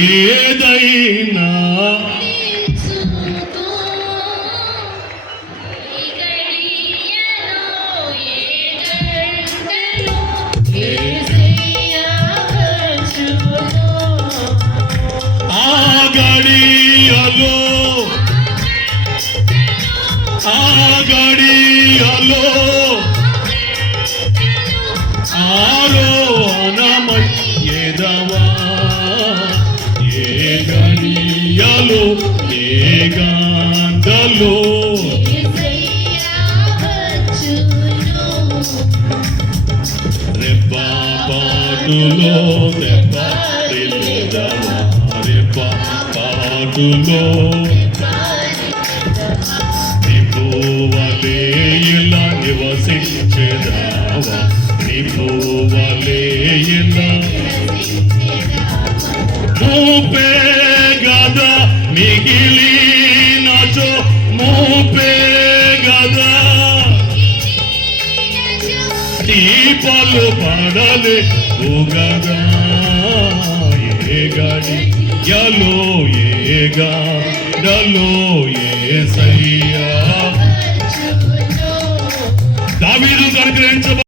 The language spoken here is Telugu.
ఏదైనా గడియలో ఆరోహణమై ఎదవా ఏ గడియలో ఏ గాండలో రెప్ప పాటులో రెప్ప తెలుదవా రెప్ప పాటులో నిపువలే ఇలా నివసించెదావా నిపువలే ఇలా మూపే గదా మిగిలినచో మూపే గదా దీపాలు పడలే ఉగదా ఏ గడియలో ఏ గాడలో యేసయ్యా